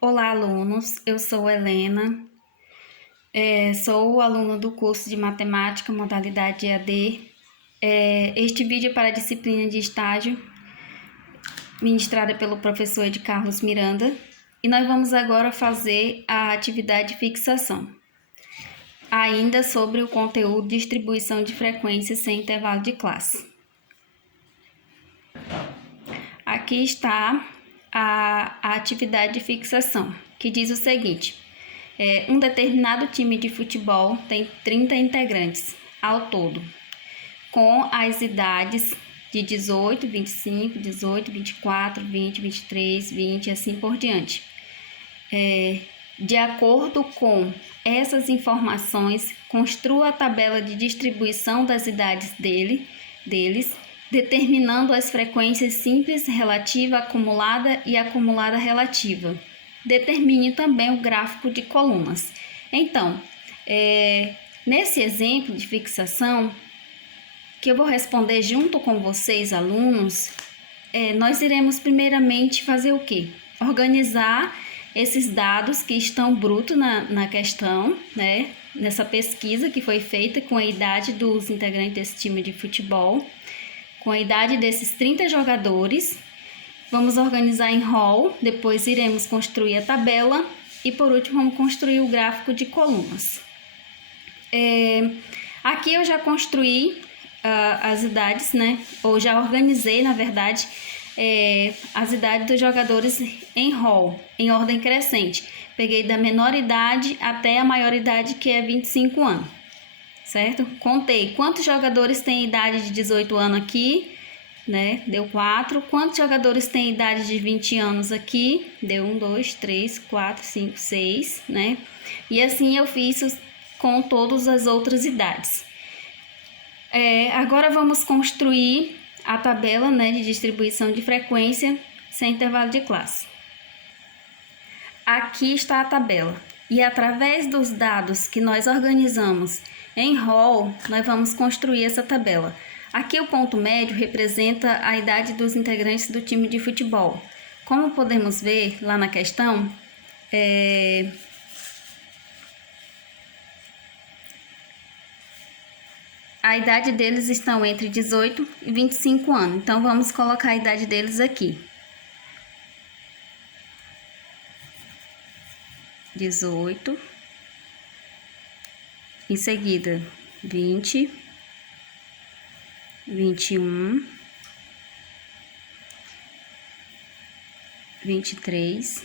Olá, alunos. Eu sou Helena, sou aluna do curso de Matemática, modalidade EAD. Este vídeo é para a disciplina de estágio, ministrada pelo professor Ed Carlos Miranda, e nós vamos agora fazer a atividade de fixação, ainda sobre o conteúdo distribuição de frequências sem intervalo de classe. Aqui está a atividade de fixação, que diz o seguinte: um determinado time de futebol tem 30 integrantes ao todo, com as idades de 18, 25, 18, 24, 20, 23, 20 e assim por diante. De acordo com essas informações, construa a tabela de distribuição das idades deles, determinando as frequências simples, relativa, acumulada e acumulada relativa. Determine também o gráfico de colunas. Então, nesse exemplo de fixação, que eu vou responder junto com vocês, alunos, nós iremos primeiramente fazer o quê? Organizar esses dados que estão brutos na questão, né? Nessa pesquisa que foi feita com a idade dos integrantes desse time de futebol, com a idade desses 30 jogadores. Vamos organizar em rol, depois iremos construir a tabela e por último vamos construir o gráfico de colunas. Aqui eu já construí as idades, né? Ou já organizei, na verdade, as idades dos jogadores em rol, em ordem crescente. Peguei da menor idade até a maior idade, que é 25 anos, certo? Contei quantos jogadores têm idade de 18 anos aqui, né? Deu 4. Quantos jogadores têm idade de 20 anos aqui? Deu 1, 2, 3, 4, 5, 6, né? E assim eu fiz com todas as outras idades. Agora vamos construir a tabela, né, de distribuição de frequência sem intervalo de classe. Aqui está a tabela. E através dos dados que nós organizamos em rol, nós vamos construir essa tabela. Aqui o ponto médio representa a idade dos integrantes do time de futebol. Como podemos ver lá na questão, a idade deles estão entre 18 e 25 anos. Então, vamos colocar a idade deles aqui. 18. Em seguida, 20, 21, 23,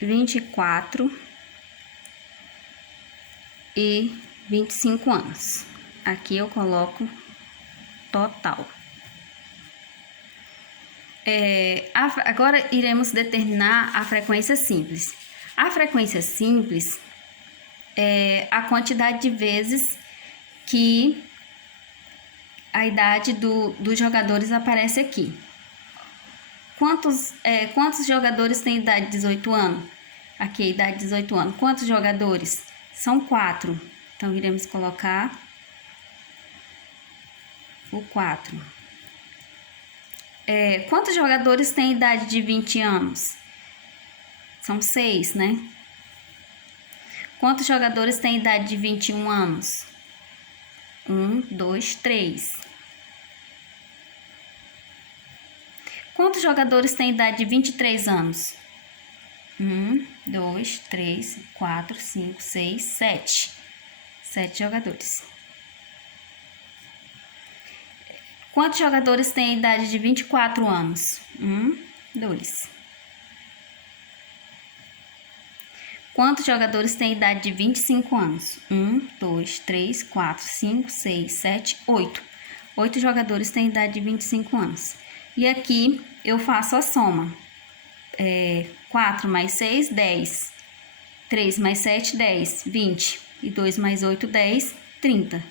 24 e 25 anos. Aqui eu coloco total. Agora iremos determinar a frequência simples. A frequência simples é a quantidade de vezes que a idade dos jogadores aparece aqui. Quantos jogadores têm idade de 18 anos? Aqui, idade de 18 anos. Quantos jogadores? São 4. Então, iremos colocar o 4. Quantos jogadores têm idade de 20 anos? São 6, né? Quantos jogadores têm idade de 21 anos? 1, 2, 3. Quantos jogadores têm idade de 23 anos? 1, 2, 3, 4, 5, 6, 7. 7 jogadores. Quantos jogadores têm idade de 24 anos? 1, 2. Quantos jogadores têm idade de 25 anos? 1, 2, 3, 4, 5, 6, 7, 8. 8 jogadores têm idade de 25 anos. E aqui eu faço a soma. 4 mais 6, 10. 3 mais 7, 10. 20. E 2 mais 8, 10. 30.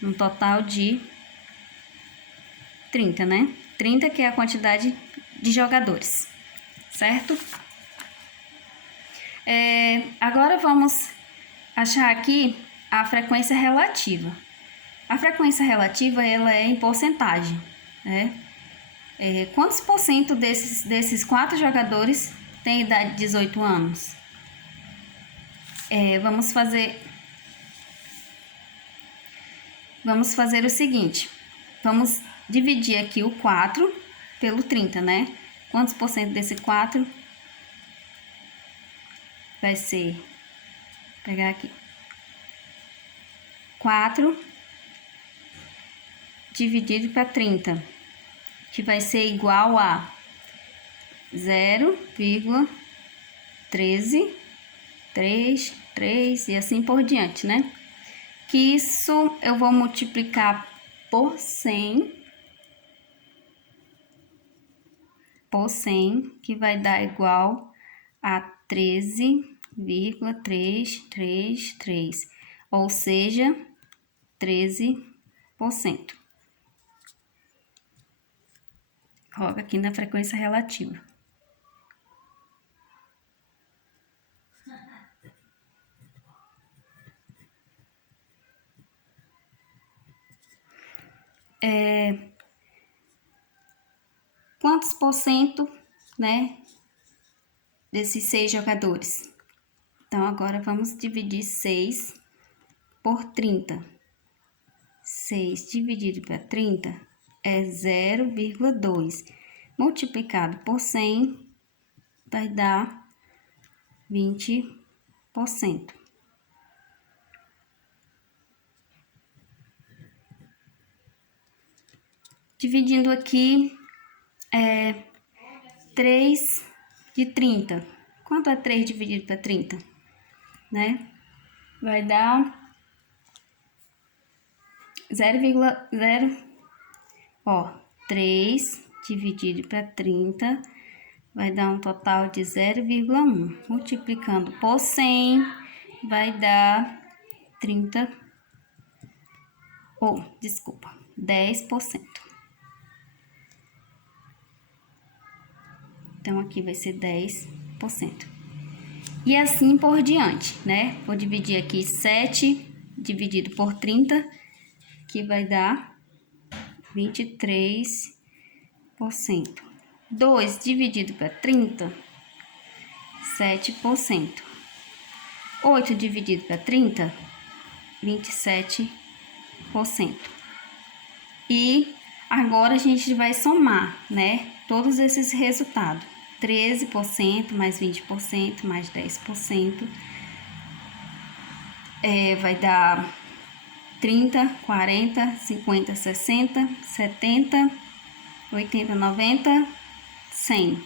Um total de 30, né? 30 que é a quantidade de jogadores, certo? Agora vamos achar aqui a frequência relativa. A frequência relativa, ela é em porcentagem, né? Quantos por cento desses 4 jogadores têm idade de 18 anos? Vamos fazer o seguinte. Vamos dividir aqui o 4 pelo 30, né? Quantos por cento desse 4 vai ser? Vou pegar aqui. 4 dividido para 30, que vai ser igual a 0,1333 e assim por diante, né? Que isso eu vou multiplicar por 100, que vai dar igual a 13,333, ou seja, 13%. Coloca aqui na frequência relativa. Quantos por cento, né, desses 6 jogadores? Então, agora vamos dividir 6 por 30. 6 dividido para 30 é 0,2. Multiplicado por 100 vai dar 20%. Dividindo aqui, 3 de 30. Quanto é 3 dividido para 30? Né? Vai dar 0,0. 3 dividido para 30 vai dar um total de 0,1. Multiplicando por 100 vai dar 10%. Então, aqui vai ser 10%. E assim por diante, né? Vou dividir aqui 7 dividido por 30, que vai dar 23%. 2 dividido para 30, 7%. 8 dividido para 30, 27%. E agora a gente vai somar, né? Todos esses resultados. 13% mais 20% mais 10%. Vai dar 30, 40, 50, 60, 70, 80, 90, 100.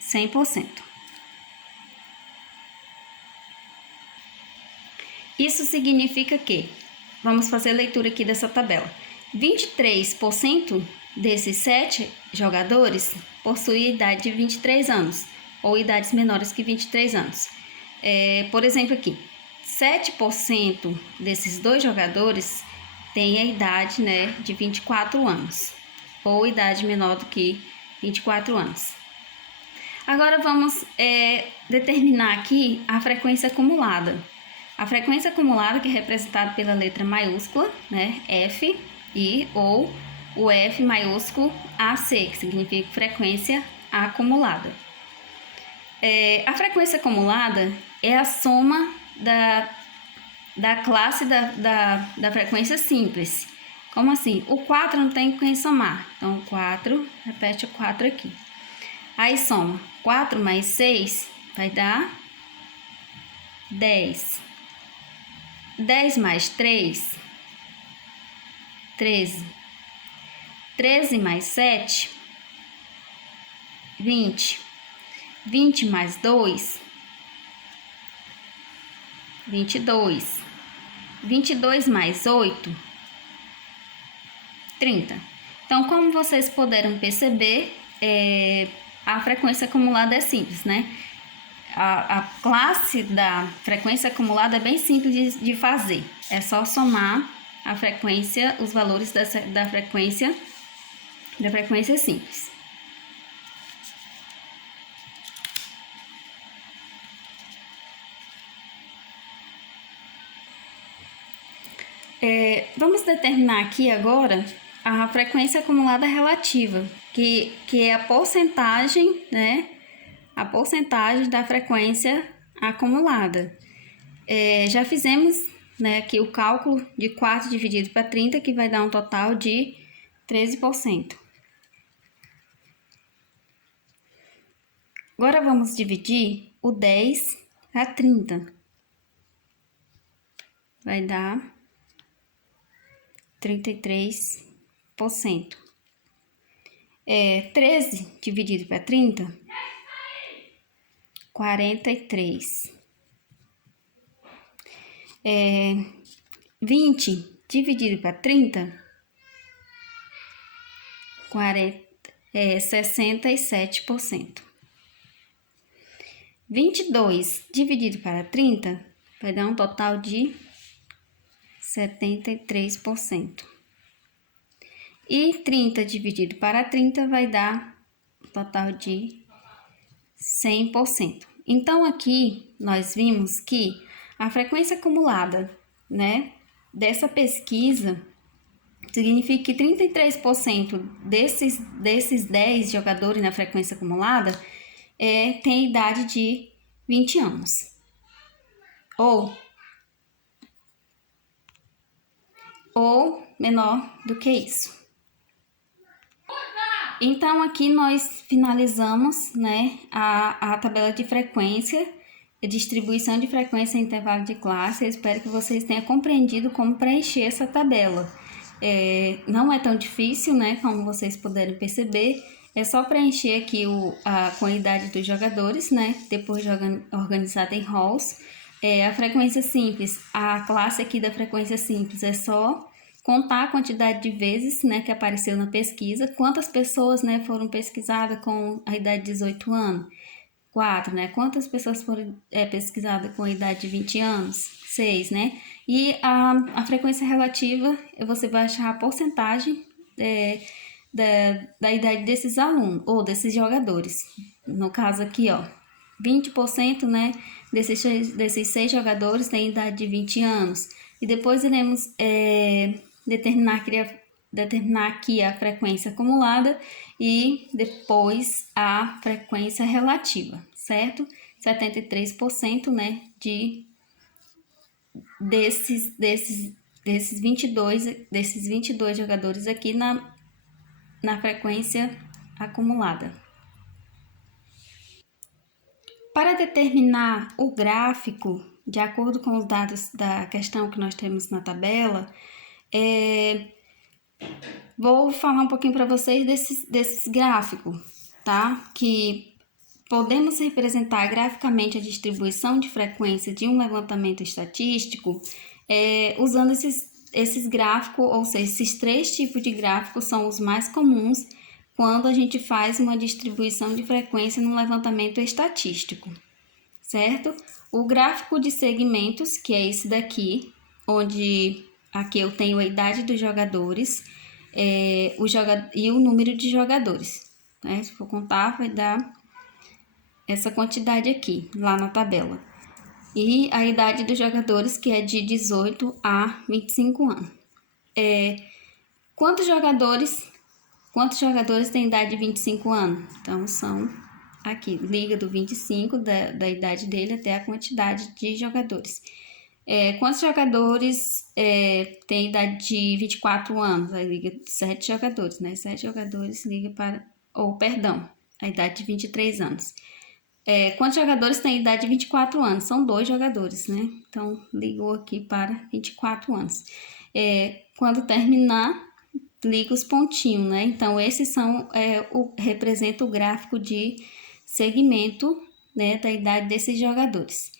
100%. Isso significa que, vamos fazer a leitura aqui dessa tabela, 23% desses 7 jogadores possuem idade de 23 anos, ou idades menores que 23 anos. Por exemplo aqui, 7% desses 2 jogadores têm a idade, né, de 24 anos, ou idade menor do que 24 anos. Agora vamos determinar aqui a frequência acumulada. A frequência acumulada, que é representada pela letra maiúscula, né, F, ou o F maiúsculo AC, que significa frequência acumulada. A frequência acumulada é a soma da classe da frequência simples. Como assim? O 4 não tem com quem somar. Então, 4, repete o 4 aqui. Aí soma 4 mais 6 vai dar 10. 10 mais 3, 13. 13 mais 7, 20. 20 mais 2, 22. 22 mais 8, 30. Então, como vocês puderam perceber, a frequência acumulada é simples, né? A classe da frequência acumulada é bem simples de fazer. É só somar a frequência, os valores da frequência simples. Vamos determinar aqui agora a frequência acumulada relativa, que é a porcentagem, né? A porcentagem da frequência acumulada. Já fizemos, né, aqui o cálculo de 4 dividido para 30, que vai dar um total de 13%. Agora vamos dividir o 10 a 30. Vai dar 33%. 13 dividido para 30, 43. 20 dividido para 30, 67%. 22 dividido para 30 vai dar um total de 73%. E 30 dividido para 30 vai dar um total de 100%. Então, aqui nós vimos que a frequência acumulada, né, dessa pesquisa significa que 33% desses 10 jogadores na frequência acumulada tem idade de 20 anos. Ou menor do que isso. Então, aqui nós finalizamos, né, a tabela de frequência, distribuição de frequência em intervalo de classe. Eu espero que vocês tenham compreendido como preencher essa tabela. Não é tão difícil, né, como vocês puderam perceber. É só preencher aqui com a idade dos jogadores, né, depois de organizada em rows. A frequência simples, a classe aqui da frequência simples é só contar a quantidade de vezes, né, que apareceu na pesquisa, quantas pessoas, né, foram pesquisadas com a idade de 18 anos, 4, né, quantas pessoas foram pesquisadas com a idade de 20 anos, 6, né, e a frequência relativa, você vai achar a porcentagem da idade desses alunos, ou desses jogadores, no caso aqui, ó, 20%, né, desses 6 jogadores têm idade de 20 anos, e depois iremos determinar aqui a frequência acumulada e depois a frequência relativa, certo? 73%, né, desses 22 jogadores aqui na frequência acumulada. Para determinar o gráfico, de acordo com os dados da questão que nós temos na tabela, vou falar um pouquinho para vocês desses gráficos, tá? Que podemos representar graficamente a distribuição de frequência de um levantamento estatístico usando esses gráficos, ou seja, esses 3 tipos de gráficos são os mais comuns quando a gente faz uma distribuição de frequência num levantamento estatístico, certo? O gráfico de segmentos, que é esse daqui, onde aqui eu tenho a idade dos jogadores e o número de jogadores, né? Se for contar, vai dar essa quantidade aqui, lá na tabela. E a idade dos jogadores, que é de 18 a 25 anos. Quantos jogadores têm idade de 25 anos? Então, são aqui, liga do 25, da idade dele, até a quantidade de jogadores. Quantos jogadores têm idade de 24 anos? Aí liga 7 jogadores, né? 7 jogadores liga para... a idade de 23 anos. Quantos jogadores têm idade de 24 anos? São 2 jogadores, né? Então, ligou aqui para 24 anos. Quando terminar, liga os pontinhos, né? Então, esses representa o gráfico de segmento, né, da idade desses jogadores.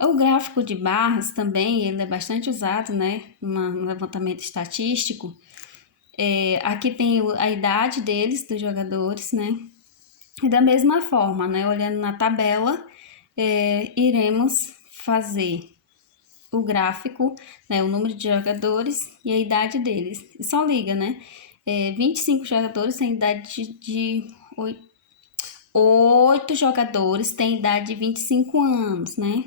O gráfico de barras também, ele é bastante usado, né, no levantamento estatístico. Aqui tem a idade dos jogadores, né? E da mesma forma, né, olhando na tabela, iremos fazer o gráfico, né, o número de jogadores e a idade deles. E só liga, né? 25 jogadores têm idade de 8 jogadores têm idade de 25 anos, né?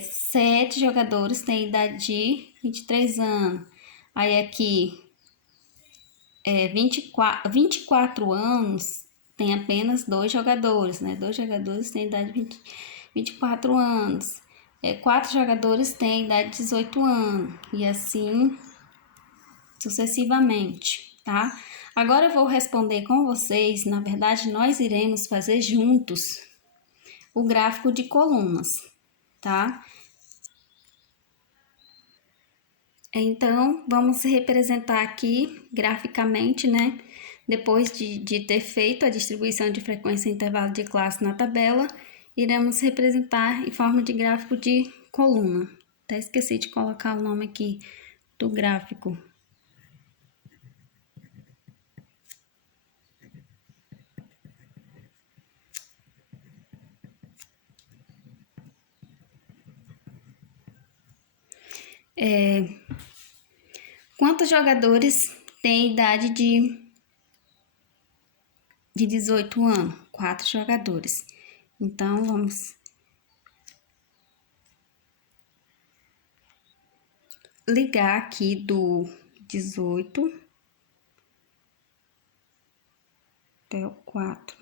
7 jogadores têm idade de 23 anos. Aí aqui, 24 anos, tem apenas 2 jogadores, né? 2 jogadores têm idade de 24 anos. 4 jogadores têm idade de 18 anos. E assim sucessivamente, tá? Agora eu vou responder com vocês. Na verdade, nós iremos fazer juntos o gráfico de colunas, tá? Então, vamos representar aqui graficamente, né? Depois de ter feito a distribuição de frequência e intervalo de classe na tabela, iremos representar em forma de gráfico de coluna. Até esqueci de colocar o nome aqui do gráfico. Quantos jogadores têm idade de 18 anos? 4 jogadores. Então, vamos ligar aqui do 18 até o 4.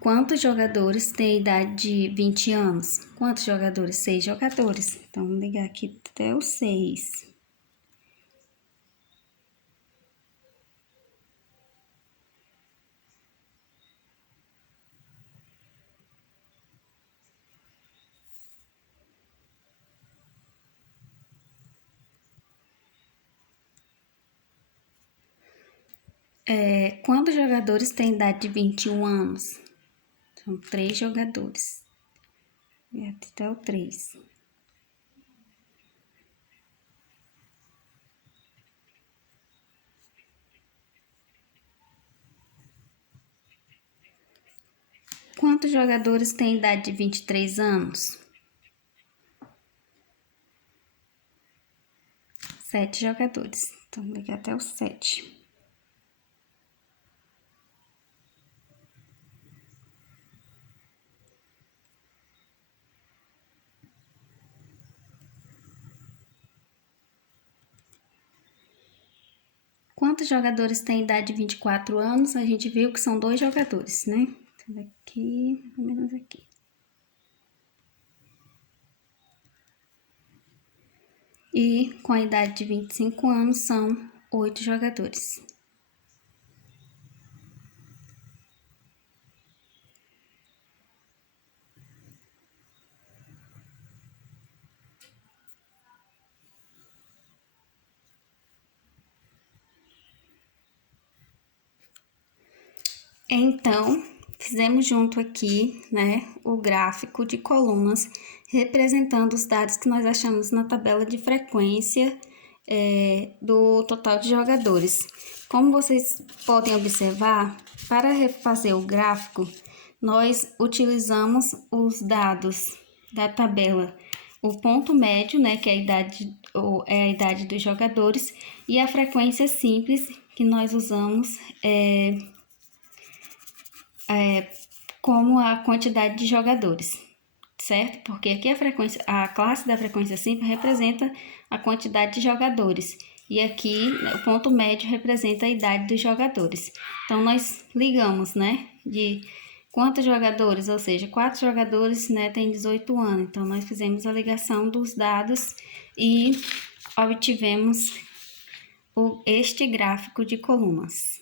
Quantos jogadores têm idade de 20 anos? Quantos jogadores? 6 jogadores. Então, vamos ligar aqui até o 6. Quantos jogadores têm idade de 21 anos? São 3 jogadores. E até o 3. Quantos jogadores têm idade de 23 anos? 7 jogadores. Então, vou ligar até o 7. Quantos jogadores têm idade de 24 anos? A gente viu que são 2 jogadores, né? Então, daqui, mais ou menos aqui. E com a idade de 25 anos são 8 jogadores. Então, fizemos junto aqui, né, o gráfico de colunas representando os dados que nós achamos na tabela de frequência do total de jogadores. Como vocês podem observar, para refazer o gráfico, nós utilizamos os dados da tabela, o ponto médio, né, que é a idade dos jogadores, e a frequência simples, que nós usamos como a quantidade de jogadores, certo? Porque aqui a classe da frequência simples representa a quantidade de jogadores e aqui o ponto médio representa a idade dos jogadores. Então, nós ligamos, né, de quantos jogadores, ou seja, 4 jogadores, né, tem 18 anos. Então, nós fizemos a ligação dos dados e obtivemos este gráfico de colunas.